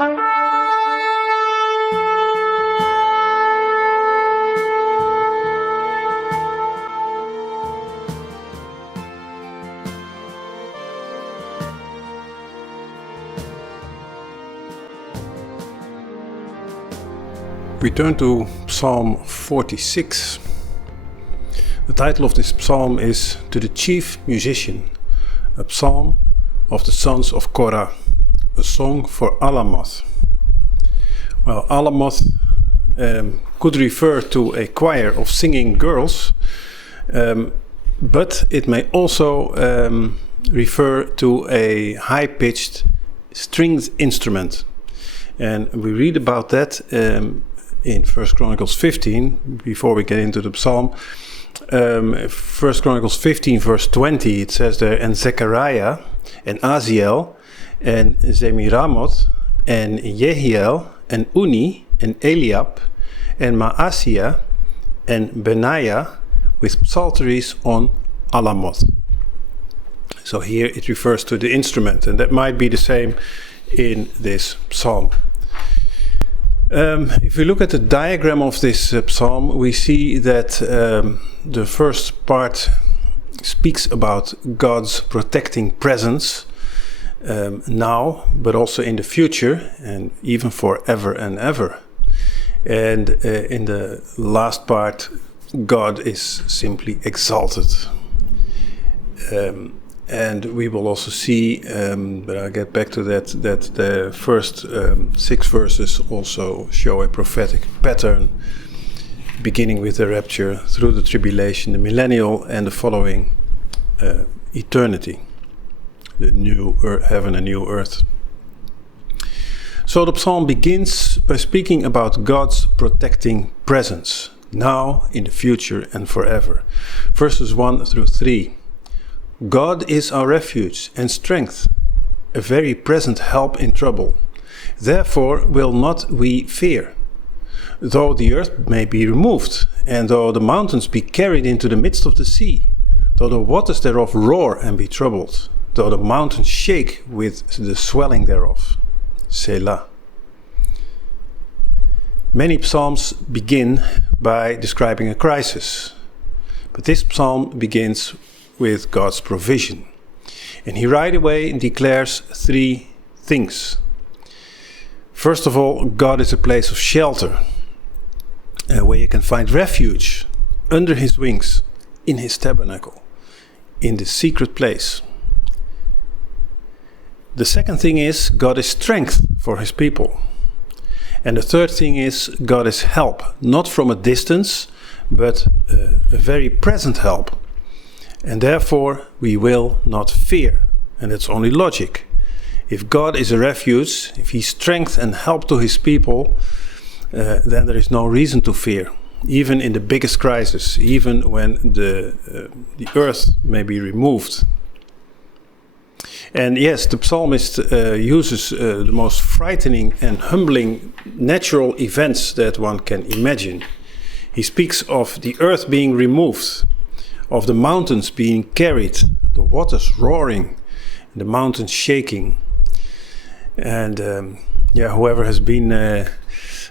We turn to Psalm 46. The title of this psalm is To the Chief Musician, a psalm of the sons of Korah, a song for Alamoth. Well, Alamoth could refer to a choir of singing girls, but it may also refer to a high-pitched stringed instrument. And we read about that in 1 Chronicles 15, before we get into the psalm. 1 Chronicles 15 verse 20, it says there, and Zechariah, and Aziel, and Zemiramoth, and Jehiel, and Uni, and Eliab, and Maaseiah, and Benaiah, with psalteries on Alamoth. So here it refers to the instrument, and that might be the same in this psalm. If we look at the diagram of this psalm, we see that the first part speaks about God's protecting presence now, but also in the future, and even forever and ever. And in the last part, God is simply exalted. And we will also see, but I'll get back to that the first 6 verses also show a prophetic pattern, beginning with the rapture, through the tribulation, the millennial, and the following eternity, the new heaven and new earth. So the psalm begins by speaking about God's protecting presence, now, in the future, and forever. Verses 1 through 3. God is our refuge and strength, a very present help in trouble. Therefore will not we fear. Though the earth may be removed, and though the mountains be carried into the midst of the sea, though the waters thereof roar and be troubled, though the mountains shake with the swelling thereof. Selah. Many psalms begin by describing a crisis, but this psalm begins with God's provision. And he right away declares 3 things. First of all, God is a place of shelter, where you can find refuge under his wings, in his tabernacle, in the secret place. The second thing is God is strength for his people. And the third thing is God is help, not from a distance, but a very present help. And therefore we will not fear. And it's only logic. If God is a refuge, if he's strength and help to his people, then there is no reason to fear. Even in the biggest crisis, even when the earth may be removed. And yes, the psalmist uses the most frightening and humbling natural events that one can imagine. He speaks of the earth being removed, of the mountains being carried, the waters roaring, the mountains shaking. And whoever has been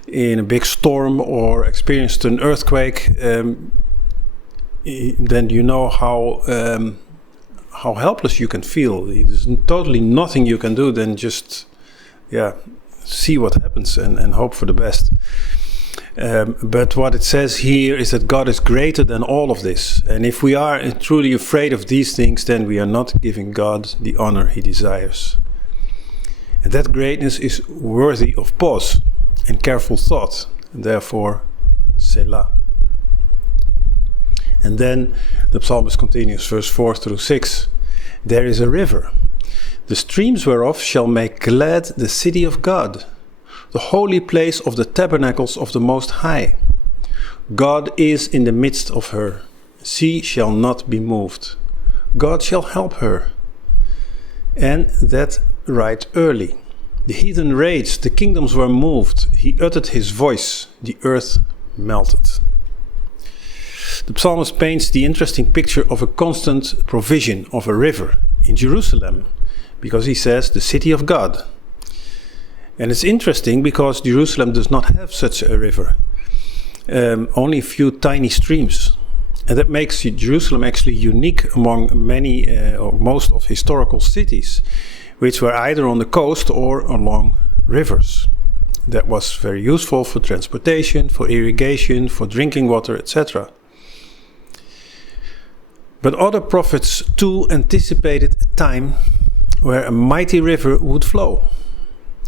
in a big storm or experienced an earthquake, then you know how helpless you can feel. There's totally nothing you can do than just see what happens and hope for the best. But what it says here is that God is greater than all of this. And if we are truly afraid of these things, then we are not giving God the honor he desires. And that greatness is worthy of pause and careful thought. And therefore, Selah. And then the psalmist continues, verse 4 through 6. There is a river, the streams whereof shall make glad the city of God, the holy place of the tabernacles of the Most High. God is in the midst of her. She shall not be moved. God shall help her. And that right early. The heathen raged, the kingdoms were moved. He uttered his voice, the earth melted. The psalmist paints the interesting picture of a constant provision of a river in Jerusalem, because he says the city of God. And it's interesting because Jerusalem does not have such a river. Only a few tiny streams. And that makes Jerusalem actually unique among many or most of historical cities, which were either on the coast or along rivers. That was very useful for transportation, for irrigation, for drinking water, etc. But other prophets too anticipated a time where a mighty river would flow,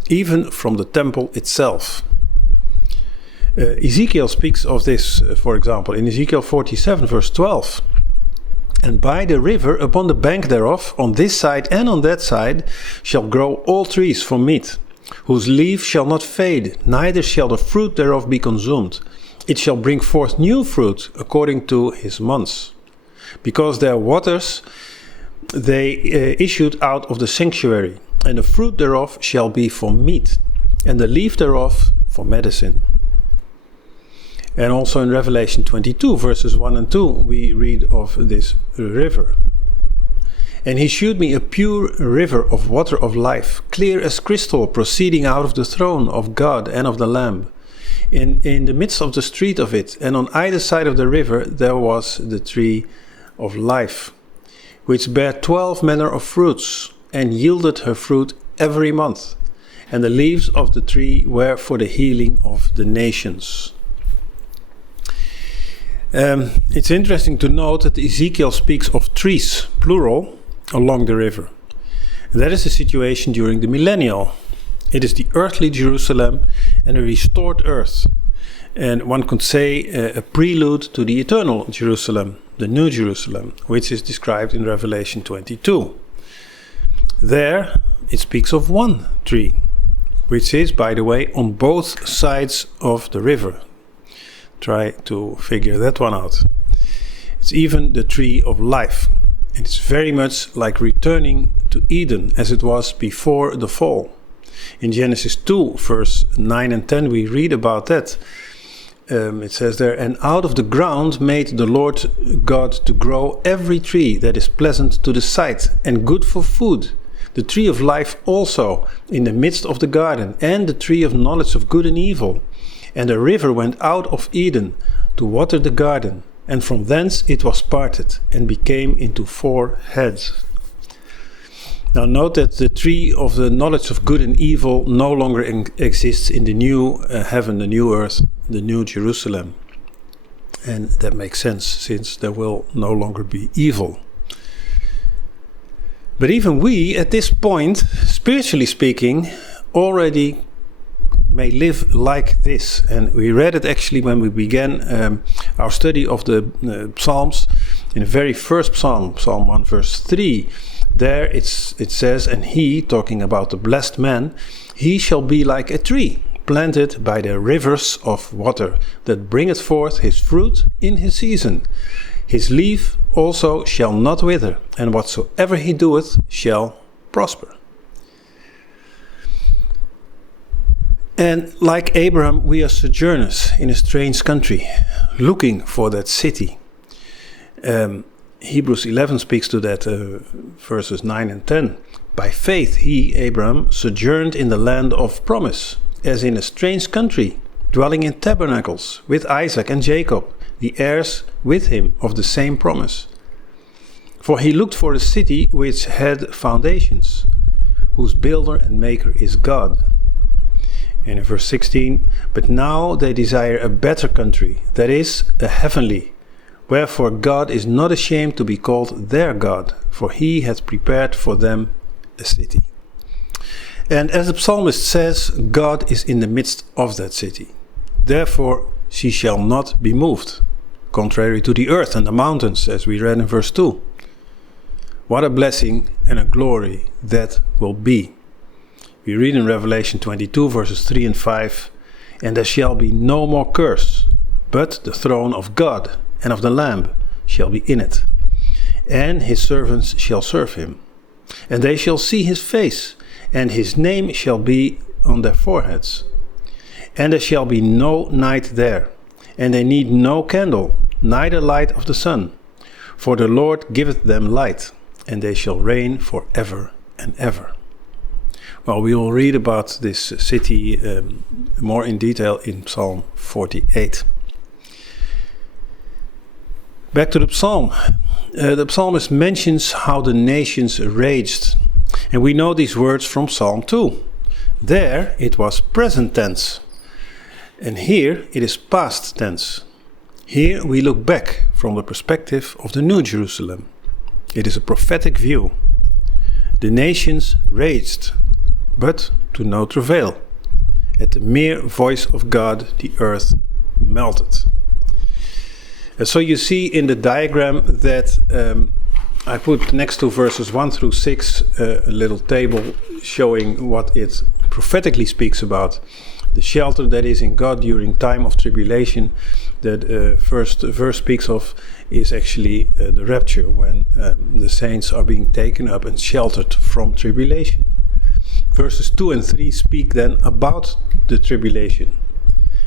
even from the temple itself. Ezekiel speaks of this, for example, in Ezekiel 47 verse 12. And by the river upon the bank thereof, on this side and on that side, shall grow all trees for meat, whose leaf shall not fade, neither shall the fruit thereof be consumed. It shall bring forth new fruit according to his months. Because their waters they issued out of the sanctuary, and the fruit thereof shall be for meat, and the leaf thereof for medicine. And also in Revelation 22 verses 1 and 2 we read of this river. And he shewed me a pure river of water of life, clear as crystal, proceeding out of the throne of God and of the Lamb. In the midst of the street of it, and on either side of the river, there was the tree of life, which bare 12 manner of fruits, and yielded her fruit every month. And the leaves of the tree were for the healing of the nations. It's interesting to note that Ezekiel speaks of trees, plural, along the river. And that is the situation during the millennium. It is the earthly Jerusalem and a restored earth. And one could say a prelude to the eternal Jerusalem, the New Jerusalem, which is described in Revelation 22. There it speaks of one tree, which is, by the way, on both sides of the river. Try to figure that one out. It's even the tree of life. And it's very much like returning to Eden as it was before the fall. In Genesis 2, verse 9 and 10, we read about that. It says there, and out of the ground made the Lord God to grow every tree that is pleasant to the sight and good for food. The tree of life also in the midst of the garden, and the tree of knowledge of good and evil. And a river went out of Eden to water the garden, and from thence it was parted and became into 4 heads. Now note that the tree of the knowledge of good and evil no longer exists in the new heaven, the new earth, the new Jerusalem. And that makes sense, since there will no longer be evil. But even we, at this point, spiritually speaking, already may live like this. And we read it actually when we began our study of the Psalms, in the very first Psalm, Psalm 1 verse 3. There it says, and he, talking about the blessed man, he shall be like a tree planted by the rivers of water, that bringeth forth his fruit in his season. His leaf also shall not wither, and whatsoever he doeth shall prosper. And like Abraham, we are sojourners in a strange country, looking for that city. Hebrews 11 speaks to that, verses 9 and 10. By faith he, Abraham, sojourned in the land of promise, as in a strange country, dwelling in tabernacles, with Isaac and Jacob, the heirs with him of the same promise. For he looked for a city which had foundations, whose builder and maker is God. And in verse 16, but now they desire a better country, that is, a heavenly. Wherefore God is not ashamed to be called their God, for he hath prepared for them a city. And as the psalmist says, God is in the midst of that city. Therefore she shall not be moved, contrary to the earth and the mountains, as we read in verse 2. What a blessing and a glory that will be. We read in Revelation 22 verses 3 and 5, and there shall be no more curse, but the throne of God and of the Lamb shall be in it, and his servants shall serve him. And they shall see his face, and his name shall be on their foreheads. And there shall be no night there, and they need no candle, neither light of the sun. For the Lord giveth them light, and they shall reign for ever and ever. Well, we will read about this city more in detail in Psalm 48. Back to the psalm. The psalmist mentions how the nations raged. And we know these words from Psalm 2. There it was present tense. And here it is past tense. Here we look back from the perspective of the New Jerusalem. It is a prophetic view. The nations raged, but to no travail. At the mere voice of God, the earth melted. And so you see in the diagram that I put next to verses 1 through 6 a little table showing what it prophetically speaks about. The shelter that is in God during time of tribulation that first verse speaks of is actually the rapture, when the saints are being taken up and sheltered from tribulation. Verses 2 and 3 speak then about the tribulation.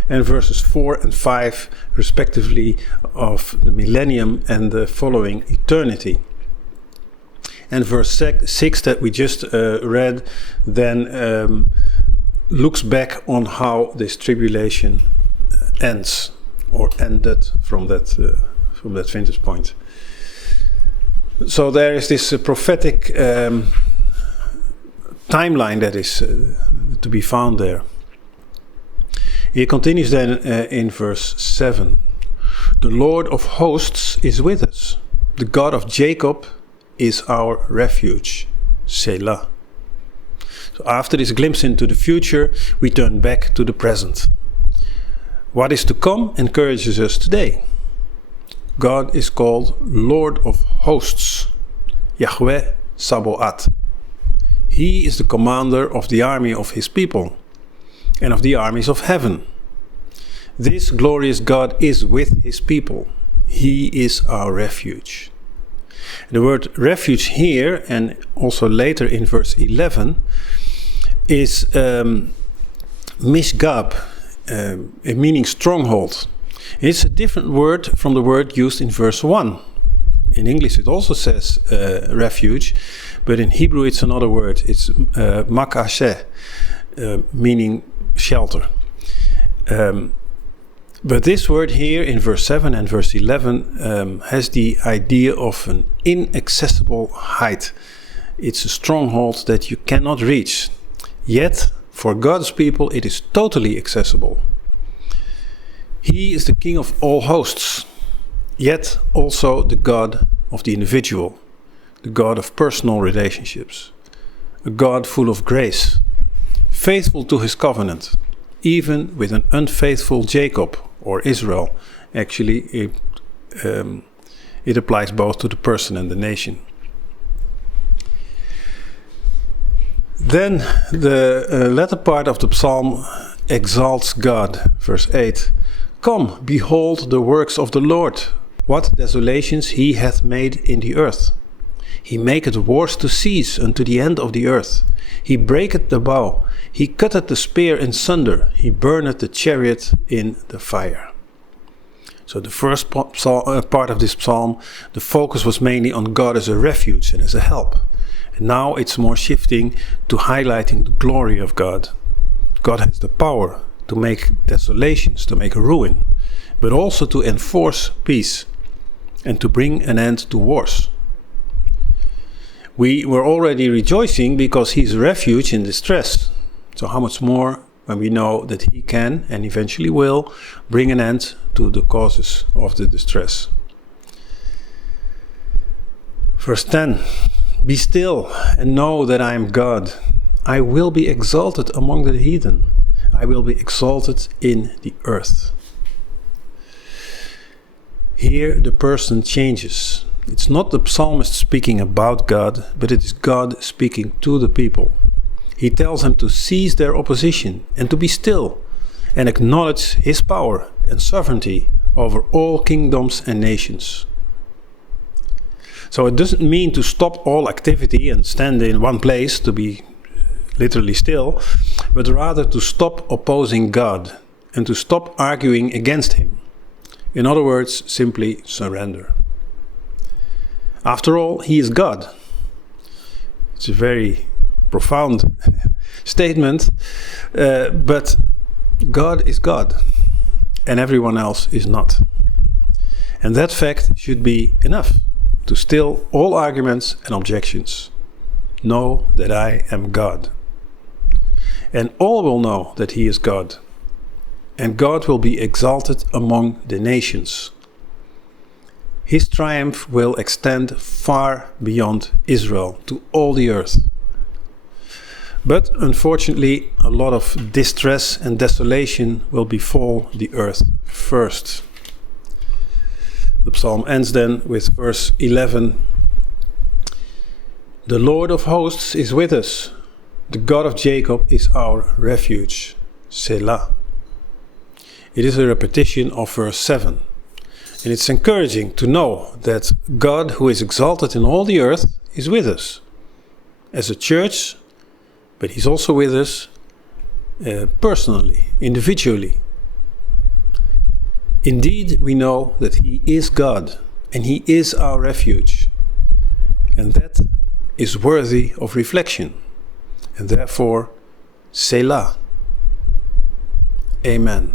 And verses 4 and 5 respectively of the millennium and the following eternity. And verse 6 that we just read then looks back on how this tribulation ends or ended from that vantage point. So there is this prophetic timeline that is to be found there. He continues then in verse 7. The Lord of hosts is with us. The God of Jacob is our refuge. Selah. So after this glimpse into the future, we turn back to the present. What is to come encourages us today. God is called Lord of hosts. Yahweh Sabaoth. He is the commander of the army of his people and of the armies of heaven. This glorious God is with his people. He is our refuge. The word refuge here, and also later in verse 11, is mishgab, meaning stronghold. It's a different word from the word used in verse 1. In English it also says refuge, but in Hebrew it's another word. It's makasheh, meaning shelter. But this word here in verse 7 and verse 11 has the idea of an inaccessible height. It's a stronghold that you cannot reach. Yet, for God's people, it is totally accessible. He is the King of all hosts, yet also the God of the individual, the God of personal relationships, a God full of grace, faithful to his covenant, even with an unfaithful Jacob or Israel. Actually, it applies both to the person and the nation. Then the latter part of the psalm exalts God. Verse 8. Come, behold the works of the Lord, what desolations he hath made in the earth. He maketh wars to cease unto the end of the earth. He breaketh the bow, he cutteth the spear in sunder, he burneth the chariot in the fire. So the first part of this psalm, the focus was mainly on God as a refuge and as a help. And now it's more shifting to highlighting the glory of God. God has the power to make desolations, to make ruin, but also to enforce peace and to bring an end to wars. We were already rejoicing because he is a refuge in distress. So how much more when we know that he can and eventually will bring an end to the causes of the distress. Verse 10. Be still and know that I am God. I will be exalted among the heathen. I will be exalted in the earth. Here the person changes. It's not the psalmist speaking about God, but it is God speaking to the people. He tells them to cease their opposition and to be still and acknowledge his power and sovereignty over all kingdoms and nations. So it doesn't mean to stop all activity and stand in one place to be literally still, but rather to stop opposing God and to stop arguing against him. In other words, simply surrender. After all, he is God. It's a very profound statement, but God is God and everyone else is not. And that fact should be enough to still all arguments and objections. Know that I am God. And all will know that he is God. And God will be exalted among the nations. His triumph will extend far beyond Israel to all the earth. But unfortunately, a lot of distress and desolation will befall the earth first. The psalm ends then with verse 11. The Lord of hosts is with us. The God of Jacob is our refuge. Selah. It is a repetition of verse 7. And it's encouraging to know that God, who is exalted in all the earth, is with us as a church, but he's also with us personally, individually. Indeed, we know that he is God and he is our refuge. And that is worthy of reflection. And therefore, Selah. Amen.